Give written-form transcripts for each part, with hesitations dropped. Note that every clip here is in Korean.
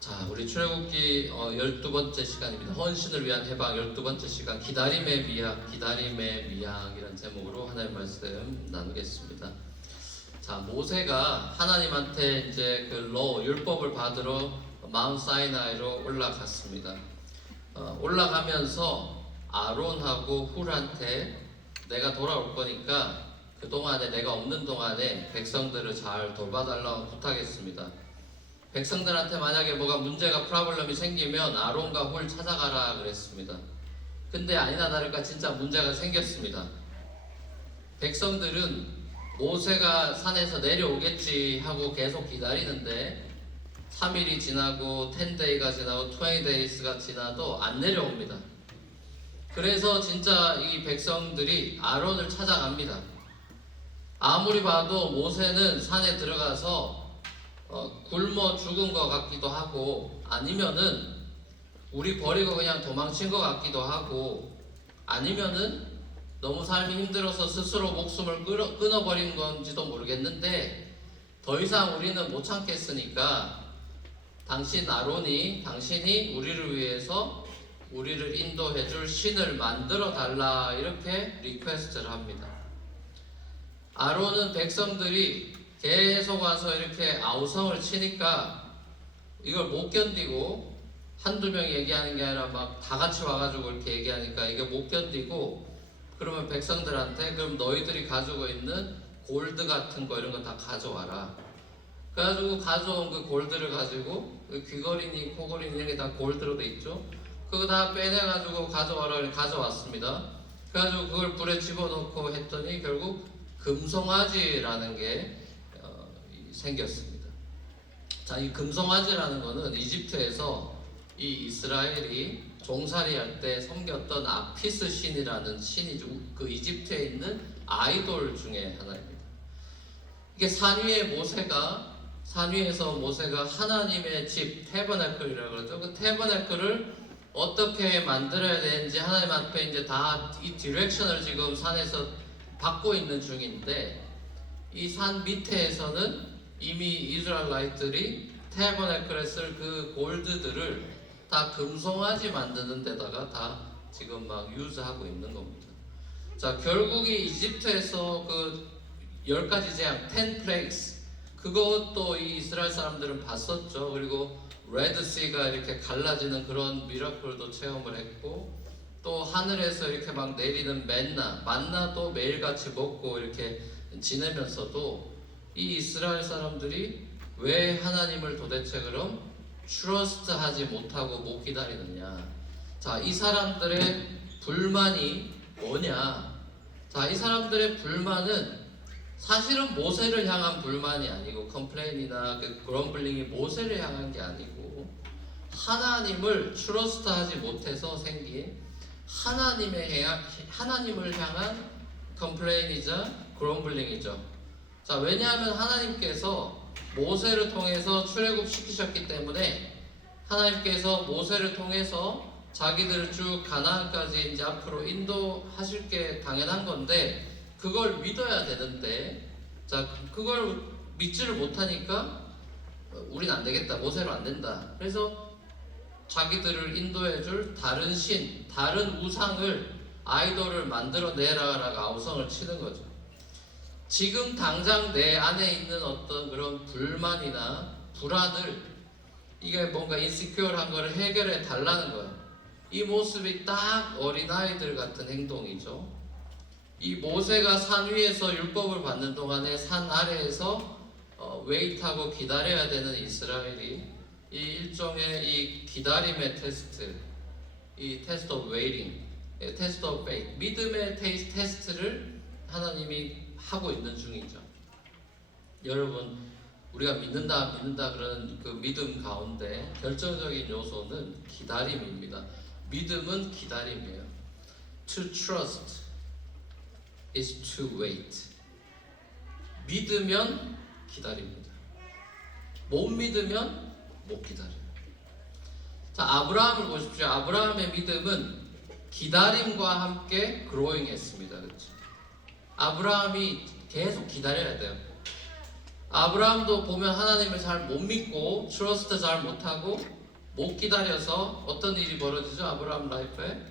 자, 우리 출애굽기 12번째 시간입니다. 헌신을 위한 해방 12번째 시간, 기다림의 미학, 기다림의 미학이라는 제목으로 하나님의 말씀 나누겠습니다. 자, 모세가 하나님한테 이제 그 율법을 받으러 마운트 사이나이로 올라갔습니다. 올라가면서 아론하고 훌한테 내가 돌아올 거니까 그동안에 내가 없는 동안에 백성들을 잘 돌봐달라고 부탁했습니다. 백성들한테 만약에 뭐가 문제가 프로블럼이 생기면 아론과 훌 찾아가라 그랬습니다. 근데 아니나 다를까 진짜 문제가 생겼습니다. 백성들은 모세가 산에서 내려오겠지 하고 계속 기다리는데 3일이 지나고 10데이가 지나고 20데이스가 지나도 안 내려옵니다. 그래서 진짜 이 백성들이 아론을 찾아갑니다. 아무리 봐도 모세는 산에 들어가서 굶어 죽은 것 같기도 하고, 아니면은 우리 버리고 그냥 도망친 것 같기도 하고, 아니면은 너무 삶이 힘들어서 스스로 목숨을 끊어버린 건지도 모르겠는데, 더 이상 우리는 못 참겠으니까 당신이 우리를 위해서 우리를 인도해줄 신을 만들어 달라, 이렇게 리퀘스트를 합니다. 아론은 백성들이 계속 와서 이렇게 아우성을 치니까 이걸 못 견디고, 한두 명이 얘기하는 게 아니라 막 다 같이 와가지고 이렇게 얘기하니까 이게 못 견디고, 그러면 백성들한테 그럼 너희들이 가지고 있는 골드 같은 거 이런 거 다 가져와라. 그래가지고 가져온 그 골드를 가지고 귀걸이니 코걸이니 이런 게 다 골드로 돼 있죠. 그거 다 빼내가지고 가져와라. 가져왔습니다. 그래가지고 그걸 불에 집어넣고 했더니 결국 금송아지라는 게 생겼습니다. 자, 이 금송아지라는 거는 이집트에서 이 이스라엘이 종살이 할 때 섬겼던 아피스 신이라는 신이죠. 그 이집트에 있는 아이돌 중에 하나입니다. 이게 산 위에서 모세가 하나님의 집, 태버네클이라고 그러죠. 그 태버네클을 어떻게 만들어야 되는지 하나님 앞에 이제 다 이 디렉션을 지금 산에서 받고 있는 중인데, 이 산 밑에서는 이미 이스라엘라이트들이 태버네클에 쓸 그 골드들을 다 금송아지 만드는 데다가 다 지금 막 유즈하고 있는 겁니다. 자, 결국에 이집트에서 그 10가지 재앙, 10 plagues, 그것도 이 이스라엘 사람들은 봤었죠. 그리고 레드시가 이렇게 갈라지는 그런 미라클도 체험을 했고, 또 하늘에서 이렇게 막 내리는 만나도 매일같이 먹고 이렇게 지내면서도 이 이스라엘 사람들이 왜 하나님을 도대체 그럼 트러스트 하지 못하고 못 기다리느냐. 자, 이 사람들의 불만이 뭐냐. 자, 이 사람들의 불만은 사실은 모세를 향한 불만이 아니고, 컴플레인이나 그 그럼블링이 모세를 향한 게 아니고, 하나님을 트러스트 하지 못해서 생긴 하나님을 향한 컴플레인이자 그럼블링이죠. 자, 왜냐하면 하나님께서 모세를 통해서 출애굽 시키셨기 때문에, 하나님께서 모세를 통해서 자기들을 쭉 가나안까지 이제 앞으로 인도하실 게 당연한 건데, 그걸 믿어야 되는데, 자, 그걸 믿지를 못하니까 우린 안 되겠다, 모세로 안 된다. 그래서 자기들을 인도해줄 다른 신, 다른 우상을, 아이돌을 만들어내라라고 아우성을 치는 거죠. 지금 당장 내 안에 있는 어떤 그런 불만이나 불안을, 이게 뭔가 인시큐어한 거를 해결해 달라는 거예요. 이 모습이 딱 어린아이들 같은 행동이죠. 이 모세가 산 위에서 율법을 받는 동안에 산 아래에서 웨이트하고 기다려야 되는 이스라엘이 이 일종의 이 기다림의 테스트, 이 테스트 오브 웨이팅, 테스트 오브 페이트, 믿음의 테스트를 하나님이 하고 있는 중이죠. 여러분, 우리가 믿는다 그런 그 믿음 가운데 결정적인 요소는 기다림입니다. 믿음은 기다림이에요. To trust is to wait. 믿으면 기다립니다. 못 믿으면 못 기다려요. 자, 아브라함을 보십시오. 아브라함의 믿음은 기다림과 함께 그로잉 했습니다. 그렇죠? 아브라함이 계속 기다려야 돼요. 아브라함도 보면 하나님을 잘 못 믿고 트러스트 잘 못하고 못 기다려서 어떤 일이 벌어지죠? 아브라함 라이프에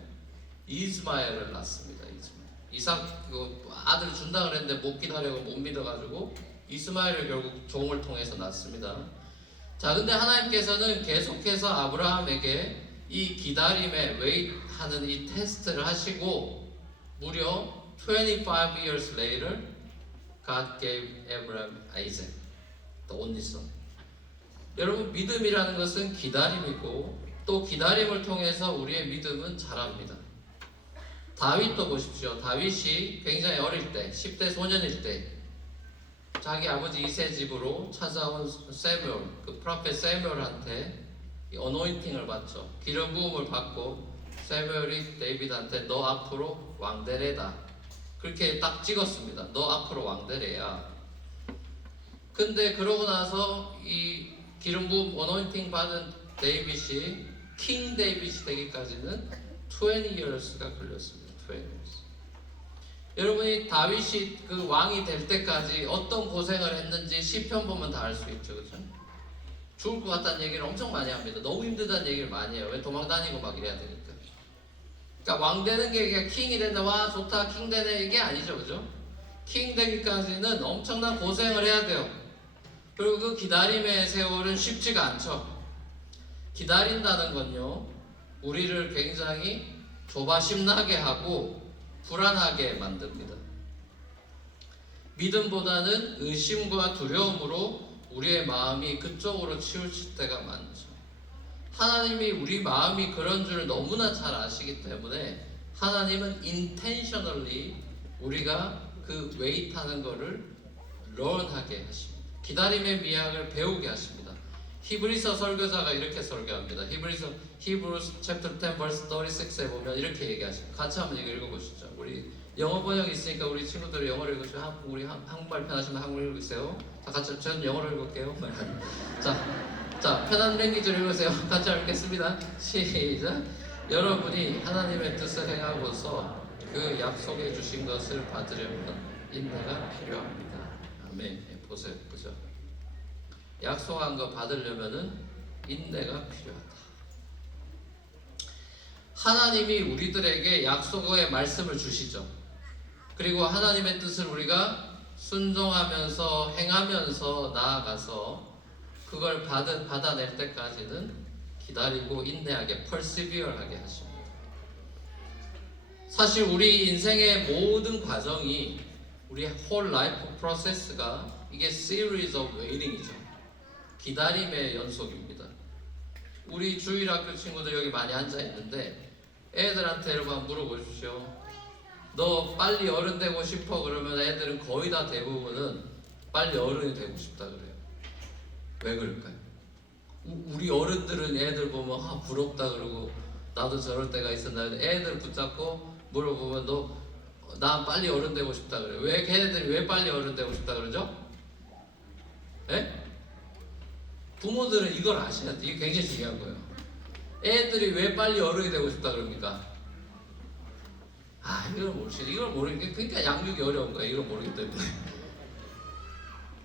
이스마엘을 낳습니다. 이삭 그 아들 준다 그랬는데 못 기다려고 못 믿어가지고 이스마엘을 결국 종을 통해서 낳습니다. 자, 근데 하나님께서는 계속해서 아브라함에게 이 기다림에 웨이트하는 이 테스트를 하시고 무려 25 years later God gave Abraham Isaac, the only son. 여러분, 믿음이라는 것은 기다림이고 또 기다림을 통해서 우리의 믿음은 자랍니다. 다윗도 보십시오. 다윗이 굉장히 어릴 때, 10대 소년일 때 자기 아버지 이세 집으로 찾아온 세뮤얼, 그 프로페트 세뮤얼한테 어노인팅을 받죠. 기름 부음을 받고 세뮤얼이 데이비드한테 너 앞으로 왕되래다. 그렇게 딱 찍었습니다. 너 앞으로 왕되래야. 근데 그러고 나서 이 기름 부음 어노인팅 받은 데이빗이 킹 데이빗이 되기까지는 20 years가 걸렸습니다. 20 years. 여러분이 다윗이 그 왕이 될 때까지 어떤 고생을 했는지 시편 보면 다 알 수 있죠, 그렇죠? 죽을 것 같다는 얘기를 엄청 많이 합니다. 너무 힘들다는 얘기를 많이 해요. 왜 도망다니고 막 이래야 되니까. 그러니까 왕 되는 게 그냥 킹이 된다, 와 좋다, 킹 되네 이게 아니죠, 그죠? 킹 되기까지는 엄청난 고생을 해야 돼요. 그리고 그 기다림의 세월은 쉽지가 않죠. 기다린다는 건요, 우리를 굉장히 조바심나게 하고 불안하게 만듭니다. 믿음보다는 의심과 두려움으로 우리의 마음이 그쪽으로 치우칠 때가 많죠. 하나님이 우리 마음이 그런 줄 너무나 잘 아시기 때문에 하나님은 intentionally 우리가 그 웨이트하는 거를 learn하게 하십니다. 기다림의 미학을 배우게 하십니다. 히브리서 설교자가 이렇게 설교합니다. 히브리서 chapter 10 verse 36에 보면 이렇게 얘기하십니다. 같이 한번 읽어보시죠. 우리 영어 번역이 있으니까 우리 친구들이 영어를 읽으시고 우리 한국말 편하시면 한국말 읽으세요. 자, 같이 저는 영어로 읽을게요. 자, 편한 랭귀지로 읽으세요. 같이 읽겠습니다. 시작. 여러분이 하나님의 뜻을 행하고서 그 약속해 주신 것을 받으려면 인내가 필요합니다. 아멘. 보세요, 그죠? 약속한 거 받으려면은 인내가 필요하다. 하나님이 우리들에게 약속의 말씀을 주시죠. 그리고 하나님의 뜻을 우리가 순종하면서 행하면서 나아가서 그걸 받아낼 때까지는 기다리고 인내하게 persevere하게 하십니다. 사실 우리 인생의 모든 과정이 우리의 whole life process가 이게 series of waiting이죠. 기다림의 연속입니다. 우리 주일학교 친구들 여기 많이 앉아 있는데 애들한테 여러분 한번 물어보십시오. 너 빨리 어른 되고 싶어? 그러면 애들은 거의 다 대부분은 빨리 어른이 되고 싶다 그래요. 왜 그럴까요? 우리 어른들은 애들 보면 부럽다 그러고 나도 저럴 때가 있었나. 애들 붙잡고 물어보면 나 빨리 어른 되고 싶다 그래요. 왜 걔네들이 왜 빨리 어른 되고 싶다 그러죠? 예? 부모들은 이걸 아셔야 돼. 이게 굉장히 중요한 거예요. 애들이 왜 빨리 어른이 되고 싶다 그럽니까? 이걸 모르시네. 이걸 모르니까 그러니까 양육이 어려운 거예요. 이걸 모르기 때문에.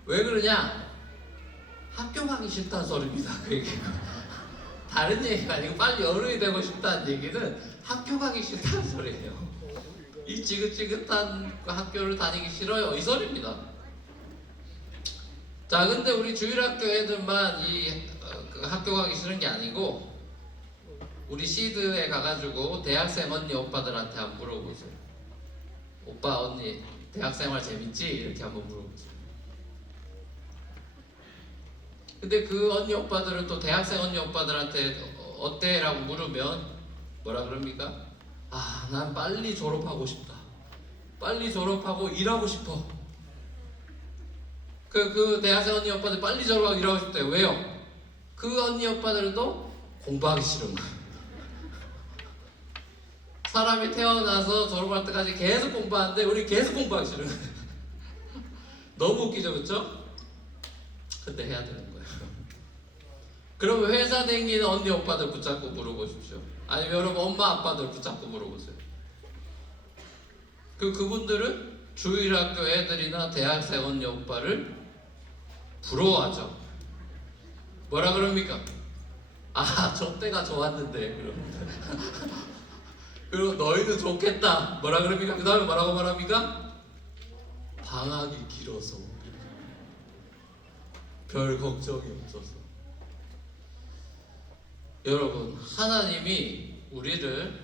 왜 그러냐? 학교 가기 싫다는 소리입니다. 그 얘기가. 다른 얘기가 아니고 빨리 어른이 되고 싶다는 얘기는 학교 가기 싫다는 소리예요. 이 지긋지긋한 학교를 다니기 싫어요. 이 소리입니다. 자, 근데 우리 주일학교 애들만 학교 가기 싫은 게 아니고 우리 시드에 가가지고 대학생 언니 오빠들한테 한번 물어보세요. 오빠 언니 대학생활 재밌지? 이렇게 한번 물어보세요. 근데 그 언니 오빠들은 또 대학생 언니 오빠들한테 어때? 라고 물으면 뭐라 그럽니까? 난 빨리 졸업하고 싶다. 빨리 졸업하고 일하고 싶어. 그 대학생 언니 오빠들 빨리 졸업하고 일하고 싶대요. 왜요? 그 언니 오빠들도 공부하기 싫은 거예요. 사람이 태어나서 졸업할 때까지 계속 공부하는데 우리 계속 공부하기 싫은 거예요. 너무 웃기죠, 그렇죠? 근데 해야 되는 거예요. 그러면 회사 다니는 언니 오빠들 붙잡고 물어보십시오. 아니면 여러분 엄마 아빠들 붙잡고 물어보세요. 그분들은 주일학교 애들이나 대학생 언니 오빠를 부러워하죠. 뭐라 그럽니까? 아, 저 때가 좋았는데. 그리고 너희도 좋겠다. 뭐라 그럽니까? 그 다음에 뭐라고 말합니까? 방학이 길어서 별 걱정이 없어서. 여러분, 하나님이 우리를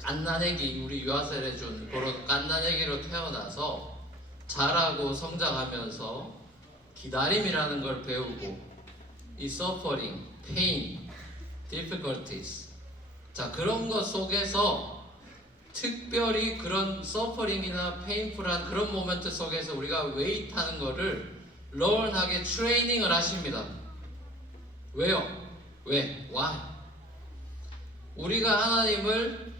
갓난아기, 우리 유아세례 준 그런 갓난아기로 태어나서 자라고 성장하면서 기다림이라는 걸 배우고 이 suffering, pain, difficulties, 자, 그런 것 속에서 특별히 그런 suffering이나 painful한 그런 모멘트 속에서 우리가 웨이트하는 거를 learn하게 트레이닝을 하십니다. 왜요? 왜? Why? 우리가 하나님을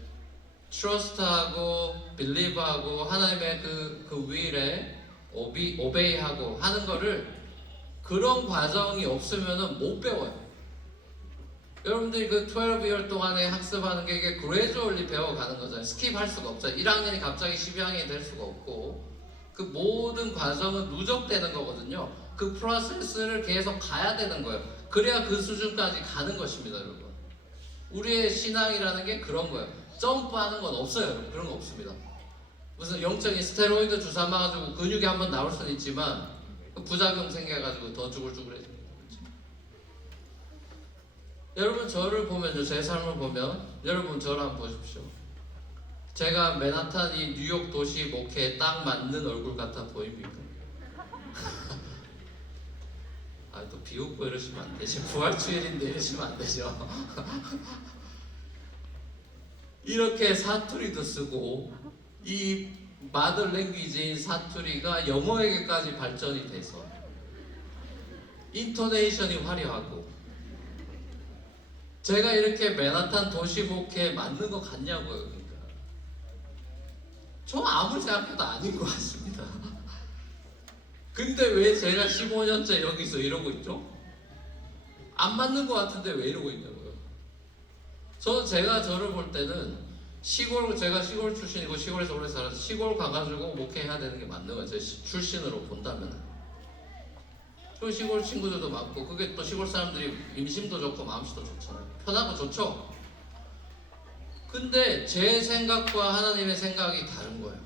trust하고 believe하고 하나님의 그 will에 obey하고 하는 거를 그런 과정이 없으면은 못 배워요. 여러분들이 그 12year 동안에 학습하는 게 이게 gradually 배워가는 거잖아요. 스킵할 수가 없죠. 1학년이 갑자기 12학년이 될 수가 없고 그 모든 과정은 누적되는 거거든요. 그 프로세스를 계속 가야 되는 거예요. 그래야 그 수준까지 가는 것입니다, 여러분. 우리의 신앙이라는 게 그런 거예요. 점프하는 건 없어요, 여러분. 그런 거 없습니다. 무슨 영적인 스테로이드 주사 맞아가지고 근육이 한번 나올 수는 있지만 부작용 생겨가지고 더 쭈글쭈글해집니다. 여러분 저를 보면요, 제 삶을 보면 여러분 저를 한번 보십시오. 제가 맨하탄 이 뉴욕 도시 목회에 딱 맞는 얼굴 같아 보입니까? 아, 또 비웃고 이러시면 안 되죠. 부활주일인데 이러시면 안 되죠. 이렇게 사투리도 쓰고 이 마더 랭귀지인 사투리가 영어에게까지 발전이 돼서 인토네이션이 화려하고 제가 이렇게 맨하탄 도시 목회에 맞는 것 같냐고요. 그러니까 저 아무리 생각해도 아닌 것 같습니다. 근데 왜 제가 15년째 여기서 이러고 있죠? 안 맞는 것 같은데 왜 이러고 있냐고요. 제가 저를 볼 때는 제가 시골 출신이고 시골에서 오래 살아서 시골 가가지고 목회해야 되는 게 맞는 거예요. 제 출신으로 본다면. 또 시골 친구들도 많고 그게 또 시골 사람들이 임심도 좋고 마음씨도 좋잖아요. 편하고 좋죠. 근데 제 생각과 하나님의 생각이 다른 거예요.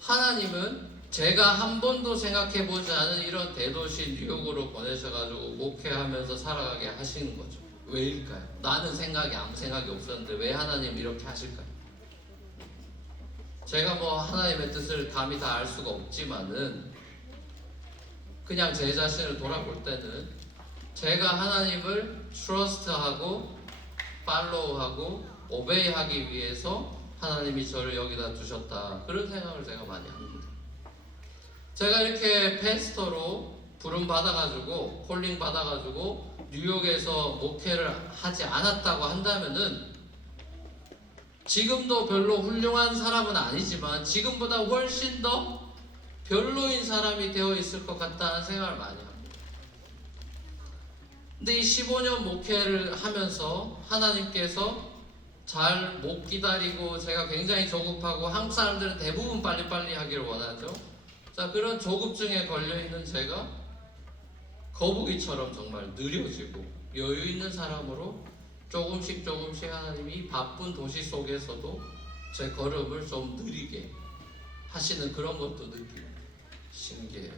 하나님은 제가 한 번도 생각해보지 않은 이런 대도시 뉴욕으로 보내셔가지고 목회하면서 살아가게 하시는 거죠. 왜일까요? 나는 아무 생각이 없었는데 왜 하나님 이렇게 하실까요? 제가 뭐 하나님의 뜻을 감히 다 알 수가 없지만은 그냥 제 자신을 돌아볼 때는 제가 하나님을 트러스트하고 팔로우하고 오베이하기 위해서 하나님이 저를 여기다 두셨다, 그런 생각을 제가 많이 합니다. 제가 이렇게 패스터로 부름 받아가지고 콜링 받아가지고 뉴욕에서 목회를 하지 않았다고 한다면은 지금도 별로 훌륭한 사람은 아니지만 지금보다 훨씬 더 별로인 사람이 되어 있을 것 같다는 생각을 많이 합니다. 근데 이 15년 목회를 하면서 하나님께서 잘 못 기다리고 제가 굉장히 조급하고 한국 사람들은 대부분 빨리빨리 하기를 원하죠. 자, 그런 조급증에 걸려있는 제가 거북이처럼 정말 느려지고 여유 있는 사람으로 조금씩 하나님이 바쁜 도시 속에서도 제 걸음을 좀 느리게 하시는 그런 것도 느끼고 신기해요.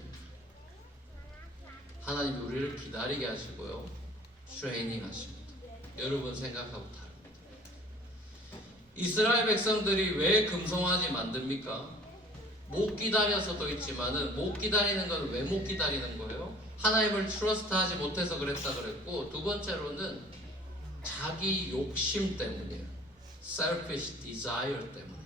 하나님이 우리를 기다리게 하시고요, 트레이닝 하십니다. 여러분 생각하고 다릅니다. 이스라엘 백성들이 왜 금송아지 만듭니까? 못 기다려서도 있지만은 못 기다리는 건 왜 못 기다리는 거예요? 하나님을 트러스트하지 못해서 그랬다 그랬고, 두 번째로는 자기 욕심 때문이에요. selfish desire 때문에.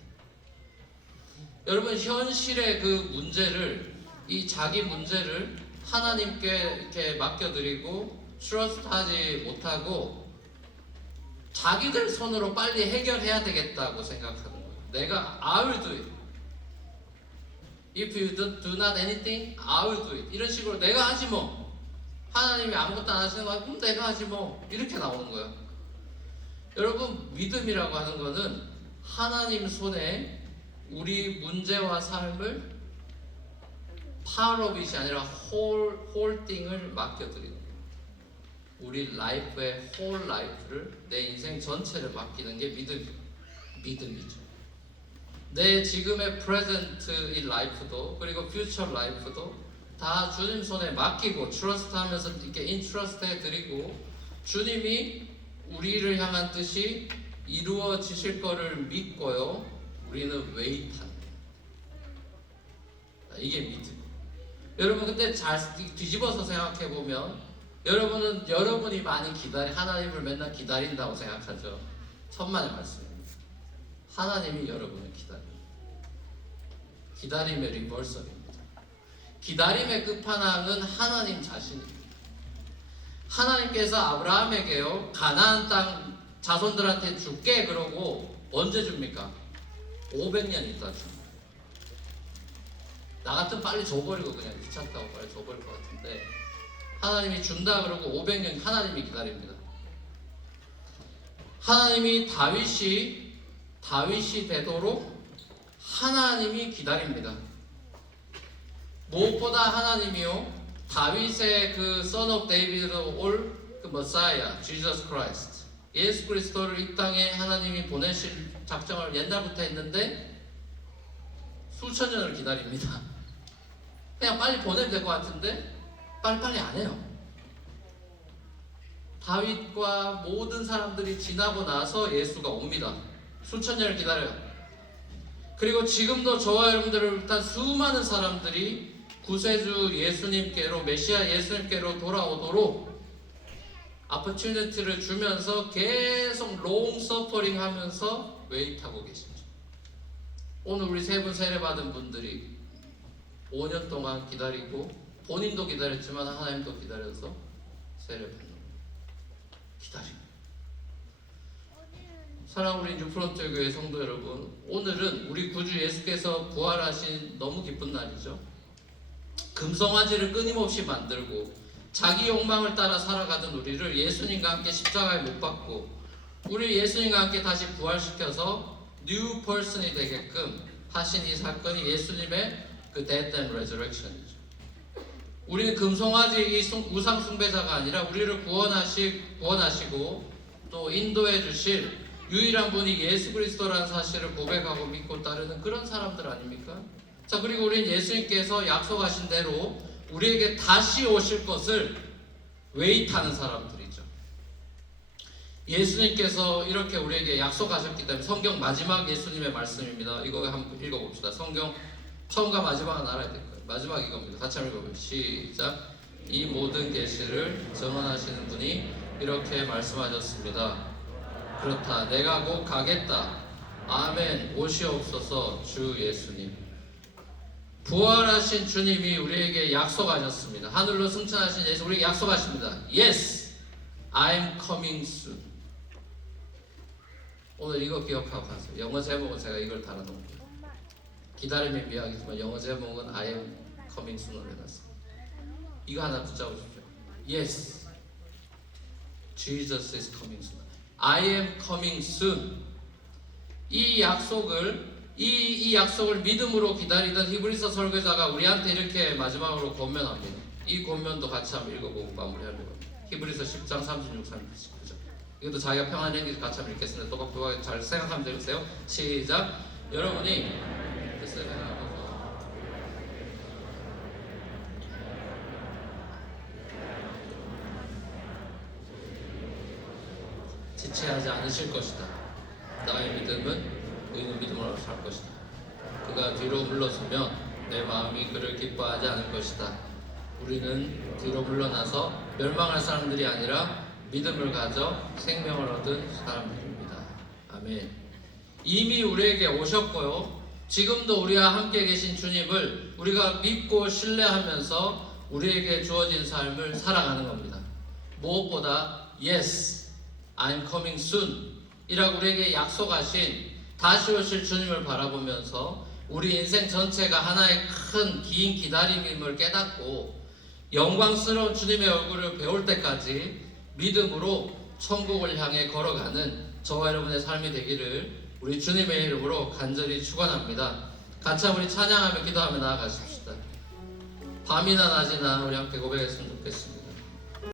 여러분 현실의 그 문제를, 이 자기 문제를 하나님께 이렇게 맡겨드리고 트러스트하지 못하고 자기들 손으로 빨리 해결해야 되겠다고 생각하는 거예요. 내가 I will do it. If you do not anything, I will do it. 이런 식으로 내가 하지 뭐. 하나님이 아무것도 안 하시는 거야. 그럼 내가 하지 뭐. 이렇게 나오는 거예요. 여러분 믿음이라고 하는 거는 하나님 손에 우리 문제와 삶을 part of it이 아니라 whole thing을 맡겨드리는 거예요. 우리 라이프의 whole life를, 내 인생 전체를 맡기는 게 믿음이죠. 내 지금의 present 이 life도 그리고 future life도 다 주님 손에 맡기고 trust 하면서 이렇게 entrust 해드리고, 주님이 우리를 향한 뜻이 이루어지실 거를 믿고요, 우리는 웨이트하는 거예요. 이게 믿음. 여러분, 근데 잘 뒤집어서 생각해 보면 여러분은 여러분이 많이 하나님을 맨날 기다린다고 생각하죠. 천만의 말씀입니다. 하나님이 여러분을 기다립니다. 기다림의 리버설입니다. 기다림의 끝판왕은 하나님 자신입니다. 하나님께서 아브라함에게요, 가나안 땅 자손들한테 줄게 그러고 언제 줍니까? 500년 있다 줍니다. 나 같으면 빨리 줘버리고 그냥 귀찮다고 빨리 줘버릴 것 같은데, 하나님이 준다 그러고 500년 하나님이 기다립니다. 하나님이 다윗이 되도록 하나님이 기다립니다. 무엇보다 하나님이요, 다윗의 그 Son of David 올 그 Messiah, Jesus Christ, 예수 그리스도를 이 땅에 하나님이 보내실 작정을 옛날부터 했는데 수천 년을 기다립니다. 그냥 빨리 보내면 될 것 같은데 빨리빨리 안 해요. 다윗과 모든 사람들이 지나고 나서 예수가 옵니다. 수천 년을 기다려요. 그리고 지금도 저와 여러분들을 비롯한 수많은 사람들이 구세주 예수님께로, 메시아 예수님께로 돌아오도록 아퍼튜니티를 주면서 계속 롱 서퍼링 하면서 웨이트하고 계십니다. 오늘 우리 세 분 세례받은 분들이 5년 동안 기다리고, 본인도 기다렸지만 하나님도 기다려서 세례받는 거예요. 기다립니다. 사랑하는 우리 뉴프론트 교회 성도 여러분, 오늘은 우리 구주 예수께서 부활하신 너무 기쁜 날이죠. 금송아지를 끊임없이 만들고 자기 욕망을 따라 살아가던 우리를 예수님과 함께 십자가에 못 박고, 우리 예수님과 함께 다시 부활시켜서 뉴 퍼슨이 되게끔 하신 이 사건이 예수님의 그 death and resurrection이죠. 우리는 금송아지 이 우상 숭배자가 아니라 우리를 구원하시고 또 인도해 주실 유일한 분이 예수 그리스도라는 사실을 고백하고 믿고 따르는 그런 사람들 아닙니까? 자, 그리고 우리는 예수님께서 약속하신 대로 우리에게 다시 오실 것을 웨이트하는 사람들이죠. 예수님께서 이렇게 우리에게 약속하셨기 때문에, 성경 마지막 예수님의 말씀입니다. 이거 한번 읽어봅시다. 성경 처음과 마지막은 알아야 될 거예요. 마지막 이겁니다. 같이 한번 읽어보세요. 시작. 이 모든 계시를 증언하시는 분이 이렇게 말씀하셨습니다. 그렇다. 내가 곧 가겠다. 아멘. 오시옵소서. 주 예수님. 부활하신 주님이 우리에게 약속하셨습니다. 하늘로 승천하신 예수 우리에게 약속하십니다. Yes, I'm coming soon. 오늘 이거 기억하고 가세요. 영어 제목은 제가 이걸 달아놓을게요. 기다림의 미학이지만 영어 제목은 I am coming soon으로 해놨습니다. 이거 하나 붙잡으십시오. Yes, Jesus is coming soon. I am coming soon. 이 약속을 믿음으로 기다리던 히브리서 설교자가 우리한테 이렇게 마지막으로 권면합니다. 이 권면도 같이 한번 읽어보고 마무리하려고 합니다. 히브리서 10장 36, 39절. 이것도 자기가 평안한 행위를 같이 한번 읽겠습니다. 똑같이 잘 생각하면 되겠어요? 시작. 여러분이 지체하지 않으실 것이다. 나의 믿음은 의인의 믿음으로 살 것이다. 그가 뒤로 물러서면 내 마음이 그를 기뻐하지 않을 것이다. 우리는 뒤로 물러나서 멸망할 사람들이 아니라 믿음을 가져 생명을 얻은 사람들입니다. 아멘. 이미 우리에게 오셨고요, 지금도 우리와 함께 계신 주님을 우리가 믿고 신뢰하면서 우리에게 주어진 삶을 살아가는 겁니다. 무엇보다 Yes, I'm coming soon 이라고 우리에게 약속하신 다시 오실 주님을 바라보면서 우리 인생 전체가 하나의 큰 긴 기다림임을 깨닫고 영광스러운 주님의 얼굴을 배울 때까지 믿음으로 천국을 향해 걸어가는 저와 여러분의 삶이 되기를 우리 주님의 이름으로 간절히 축원합니다. 같이 우리 찬양하며 기도하며 나아가십시다. 밤이나 낮이나 우리 함께 고백했으면 좋겠습니다.